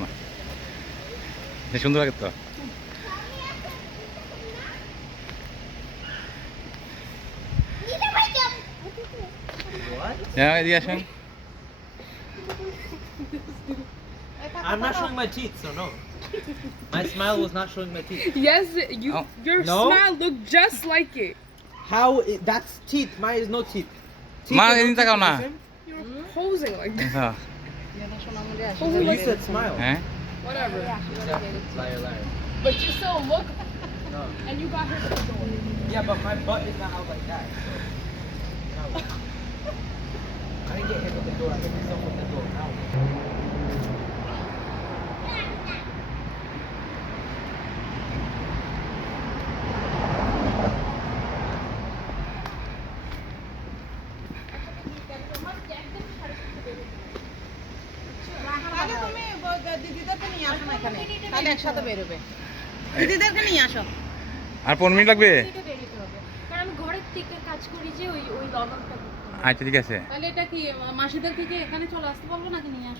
মা সুন্দর লাগে তো। হ্যাঁ এদিকে আসেন। I'm not showing my teeth, so no. My smile was not showing my teeth. Yes, you. Oh. Your No? smile looked just like it. How? That's teeth. Mine is no teeth. Teeth Ma, and no এদিকে teeth তাকাও are the না। same? You're posing like that. হ্যাঁ Posing You like said that. smile. হ্যাঁ Whatever. Liar, liar. But you still look, No. and you got her to the door. Yeah, but my butt is not out like that. So. No. I didn't get hit with the door. I hit myself with the door. Ow. তাহলে তুমি দিদিদেরকে নিয়ে আসো না এখানে, তাহলে একসাথে বেরোবে। দিদিদেরকে নিয়ে আসো। আর 15 মিনিট লাগবে। এটা বেরোতে হবে কারণ আমি ঘরের থেকে কাজ করি যে ওই ওই লবণটা করতে হবে। আচ্ছা ঠিক আছে। তাহলে এটা কি মাসিদেরকে কি এখানে চলে আসতে বলবো নাকি নিয়ে আসো?